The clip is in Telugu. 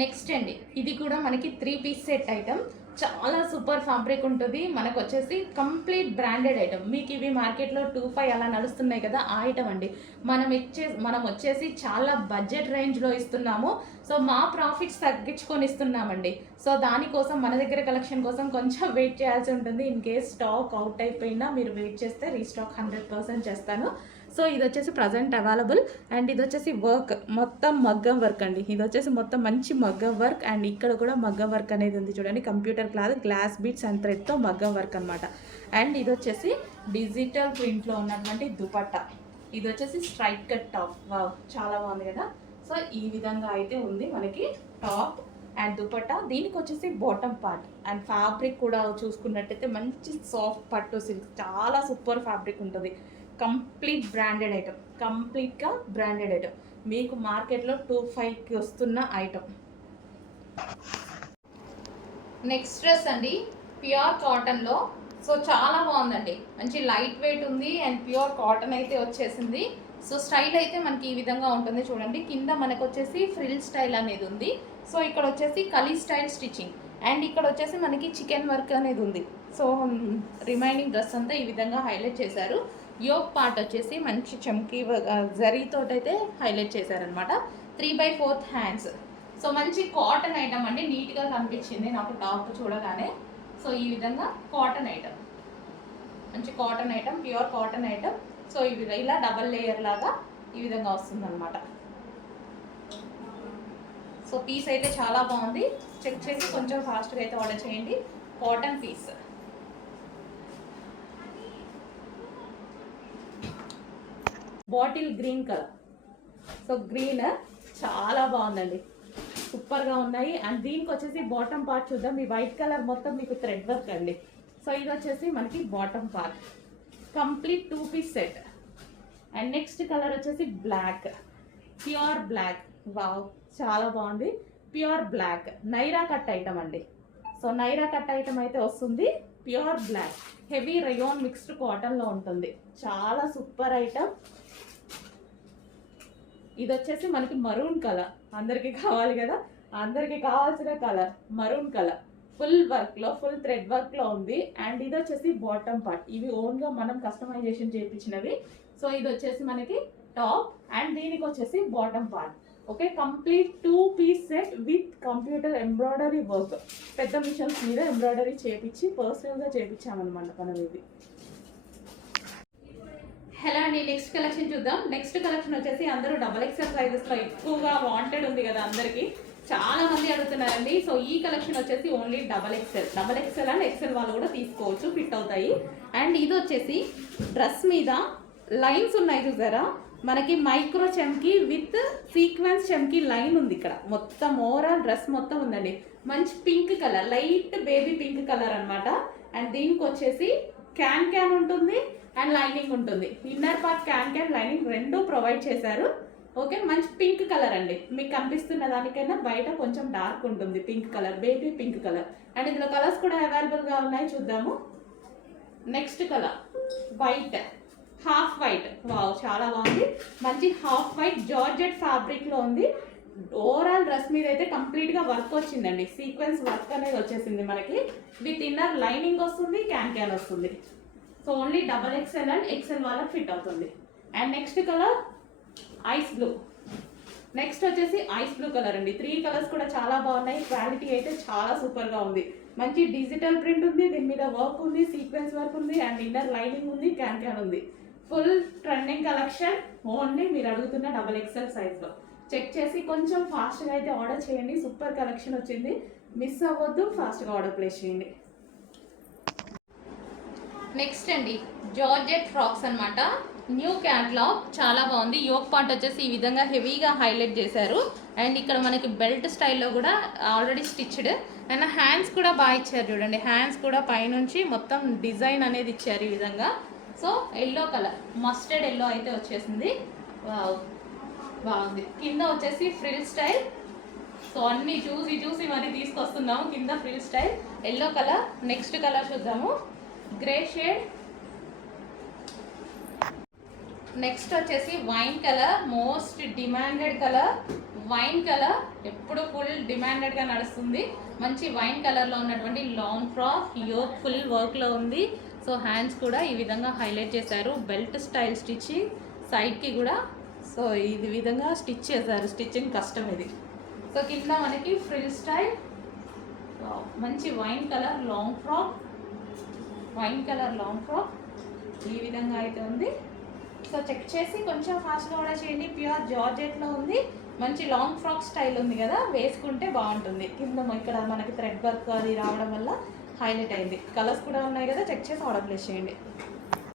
నెక్స్ట్ అండి, ఇది కూడా మనకి 3 పీస్ సెట్ ఐటమ్. చాలా సూపర్ ఫ్యాబ్రిక్ ఉంటుంది. మనకు వచ్చేసి కంప్లీట్ బ్రాండెడ్ ఐటమ్. మీకు ఇవి మార్కెట్లో 2-5 అలా నడుస్తున్నాయి కదా, ఆ ఐటమ్ అండి. మనం వచ్చేసి చాలా బడ్జెట్ రేంజ్లో ఇస్తున్నాము. సో మా ప్రాఫిట్స్ తగ్గించుకొని ఇస్తున్నామండి. సో దానికోసం మన దగ్గర కలెక్షన్ కోసం కొంచెం వెయిట్ చేయాల్సి ఉంటుంది. ఇన్ కేస్ స్టాక్ అవుట్ అయిపోయినా మీరు వెయిట్ చేస్తే రీస్టాక్ 100% చేస్తాను. సో ఇది వచ్చేసి ప్రజెంట్ అవైలబుల్. అండ్ ఇది వచ్చేసి వర్క్, మొత్తం మగ్గం వర్క్ అండి. ఇది వచ్చేసి మొత్తం మంచి మగ్గం వర్క్. అండ్ ఇక్కడ కూడా మగ్గం వర్క్ అనేది ఉంది చూడండి. Computer cloth, glass beads and థ్రెడ్తో మగ్గం వర్క్ అనమాట. అండ్ ఇది వచ్చేసి డిజిటల్ ప్రింట్లో ఉన్నటువంటి దుపట్టా. ఇది వచ్చేసి స్ట్రైట్ కట్ టాప్. వావ్, చాలా బాగుంది కదా. సో ఈ విధంగా అయితే ఉంది మనకి టాప్ అండ్ దుపట్టా. దీనికి వచ్చేసి బాటమ్ పార్ట్ అండ్ ఫ్యాబ్రిక్ కూడా చూసుకున్నట్టయితే మంచి సాఫ్ట్ పట్టు సిల్క్, చాలా సూపర్ ఫ్యాబ్రిక్ ఉంటుంది. కంప్లీట్ బ్రాండెడ్ ఐటమ్, కంప్లీట్గా బ్రాండెడ్ ఐటమ్. మీకు మార్కెట్లో 2-5కి వస్తున్న ఐటమ్. నెక్స్ట్ డ్రెస్ అండి, ప్యూర్ కాటన్లో. సో చాలా బాగుందండి, మంచి లైట్ వెయిట్ ఉంది అండ్ ప్యూర్ కాటన్ అయితే వచ్చేసింది. సో స్టైల్ అయితే మనకి ఈ విధంగా ఉంటుంది చూడండి. కింద మనకు వచ్చేసి ఫ్రిల్ స్టైల్ అనేది ఉంది. సో ఇక్కడ వచ్చేసి కలీ స్టైల్ స్టిచ్చింగ్ అండ్ ఇక్కడ వచ్చేసి మనకి చికెన్ వర్క్ అనేది ఉంది. సో రిమైనింగ్ డ్రెస్ అంతా ఈ విధంగా హైలైట్ చేశారు. యోక్ పార్ట్ వచ్చేసి మంచి చమ్కీ జరీతోటైతే హైలైట్ చేశారనమాట. 3/4 హ్యాండ్స్. సో మంచి కాటన్ ఐటమ్ అండి, నీట్గా కనిపించింది నాకు టాప్ చూడగానే. సో ఈ విధంగా కాటన్ ఐటమ్, మంచి cotton item, pure cotton item. So ఇవి ఇలా డబల్ లేయర్ లాగా ఈ విధంగా వస్తుంది అనమాట. సో పీస్ అయితే చాలా బాగుంది. చెక్ చేసి కొంచెం ఫాస్ట్గా అయితే ఆర్డర్ చేయండి. Cotton piece. Bottle green colour. So green చాలా బాగుందండి, సూపర్గా ఉన్నాయి. అండ్ దీనికి వచ్చేసి బాటమ్ పార్ట్ చూద్దాం. ఈ వైట్ కలర్ మొత్తం మీకు థ్రెడ్ వర్క్ అండి. సో ఇది వచ్చేసి మనకి bottom part, complete 2 piece set. And next colour వచ్చేసి బ్లాక్, ప్యూర్ బ్లాక్. వావ్, చాలా బాగుంది. Pure black Naira cut item అండి. సో నైరా కట్ ఐటమ్ అయితే వస్తుంది. Pure black, heavy rayon mixed కాటన్లో ఉంటుంది. చాలా సూపర్ ఐటమ్. ఇది వచ్చేసి మనకి మరూన్ కలర్, అందరికీ కావాలి కదా, అందరికీ కావాల్సిన కలర్ మరూన్ కలర్. ఫుల్ వర్క్లో, ఫుల్ థ్రెడ్ వర్క్లో ఉంది. అండ్ ఇది వచ్చేసి బాటమ్ పార్ట్. ఇవి ఓన్గా మనం కస్టమైజేషన్ చేయించినవి. సో ఇది వచ్చేసి మనకి టాప్ అండ్ దీనికి వచ్చేసి bottom part. Okay, complete 2 piece set with computer embroidery work. పెద్ద మిషన్స్ మీద ఎంబ్రాయిడరీ చేపించి పర్సనల్గా చేయించామన్నమాట మనం ఇది. హలో అండి, నెక్స్ట్ కలెక్షన్ చూద్దాం. నెక్స్ట్ కలెక్షన్ వచ్చేసి అందరూ XXL సైజెస్లో ఎక్కువగా వాంటెడ్ ఉంది కదా అందరికీ, చాలా మంది అడుగుతున్నారండి. సో ఈ కలెక్షన్ వచ్చేసి ఓన్లీ XXL అండ్ XL వాళ్ళు కూడా తీసుకోవచ్చు, ఫిట్ అవుతాయి. అండ్ ఇది వచ్చేసి డ్రెస్ మీద లైన్స్ ఉన్నాయి చూసారా, మనకి మైక్రో చమ్కీ విత్ సీక్వెన్స్ చమ్కీ లైన్ ఉంది ఇక్కడ. మొత్తం ఓవరాల్ డ్రెస్ మొత్తం ఉందండి. మంచి pink colour, light baby pink colour అనమాట. అండ్ దీనికి వచ్చేసి క్యాన్ ఉంటుంది అండ్ లైనింగ్ ఉంటుంది. ఇన్నర్ పార్ట్ క్యాన్ లైనింగ్ రెండు ప్రొవైడ్ చేశారు. ఓకే, మంచి పింక్ కలర్ అండి. మీకు కనిపిస్తున్న దానికైనా బయట కొంచెం డార్క్ ఉంటుంది pink colour, baby pink colour. And ఇందులో కలర్స్ కూడా అవైలబుల్గా ఉన్నాయి, చూద్దాము. Next colour white, half white. Wow, చాలా బాగుంది. మంచి హాఫ్ వైట్ జార్జెట్ ఫ్యాబ్రిక్లో ఉంది. ఓవరాల్ డ్రెస్ మీద అయితే కంప్లీట్గా వర్క్ వచ్చిందండి. సీక్వెన్స్ వర్క్ అనేది వచ్చేసింది మనకి. విత్ ఇన్నర్ లైనింగ్ వస్తుంది, క్యాన్ వస్తుంది. So only XXL and XL వాళ్ళకి ఫిట్ అవుతుంది. And next colour ice blue. Next వచ్చేసి ఐస్ బ్లూ కలర్ అండి. 3 కలర్స్ కూడా చాలా బాగున్నాయి. క్వాలిటీ అయితే చాలా సూపర్గా ఉంది. మంచి డిజిటల్ ప్రింట్ ఉంది, దీని మీద వర్క్ ఉంది, సీక్వెన్స్ వర్క్ ఉంది అండ్ ఇన్నర్ లైనింగ్ ఉంది, క్యాన్ ఉంది. ఫుల్ ట్రెండింగ్ కలెక్షన్, ఓన్లీ మీరు అడుగుతున్న XXL సైజ్లో. చెక్ చేసి కొంచెం ఫాస్ట్గా అయితే ఆర్డర్ చేయండి. సూపర్ కలెక్షన్ వచ్చింది, మిస్ అవ్వద్దు, ఫాస్ట్గా ఆర్డర్ ప్లేస్ చేయండి. నెక్స్ట్ అండి, జార్జెట్ ఫ్రాక్స్ అనమాట. న్యూ క్యాటలాగ్, చాలా బాగుంది. యోక్ పార్ట్ వచ్చేసి ఈ విధంగా హెవీగా హైలైట్ చేశారు. అండ్ ఇక్కడ మనకి బెల్ట్ స్టైల్లో కూడా ఆల్రెడీ స్టిచ్డ్. అండ్ హ్యాండ్స్ కూడా బాగా ఇచ్చారు చూడండి. హ్యాండ్స్ కూడా పైనుంచి మొత్తం డిజైన్ అనేది ఇచ్చారు ఈ విధంగా. So yellow colour, mustard yellow అయితే వచ్చేసింది. బాగుంది. కింద వచ్చేసి ఫ్రిల్ స్టైల్. సో అన్నీ చూసి మరి తీసుకొస్తున్నాము. కింద frill style yellow colour. Next colour చూద్దాము, గ్రే షేడ్. నెక్స్ట్ వచ్చేసి wine colour, most demanded colour. Wine colour ఎప్పుడు ఫుల్ డిమాండెడ్గా నడుస్తుంది. మంచి వైన్ కలర్లో ఉన్నటువంటి లాంగ్ ఫ్రాక్, యోక్ ఫుల్ వర్క్లో ఉంది. సో హ్యాండ్స్ కూడా ఈ విధంగా హైలైట్ చేశారు. బెల్ట్ స్టైల్ స్టిచ్చింగ్, సైడ్కి కూడా సో ఈ విధంగా స్టిచ్ చేశారు. స్టిచ్చింగ్ కష్టం ఇది. సో కింద మనకి ఫ్రిల్ స్టైల్, మంచి వైన్ కలర్ లాంగ్ ఫ్రాక్, ఈ విధంగా అయితే ఉంది. సో చెక్ చేసి కొంచెం ఫాస్ట్గా కూడా చేయండి. ప్యూర్ జార్జెట్లో ఉంది. మంచి లాంగ్ ఫ్రాక్ స్టైల్ ఉంది కదా, వేసుకుంటే బాగుంటుంది. కింద ఇక్కడ మనకి థ్రెడ్ వర్క్ అది రావడం వల్ల హైలైట్ అయింది. కలర్స్ కూడా ఉన్నాయి కదా, చెక్ చేసి ఆర్డర్ ప్లేస్ చేయండి.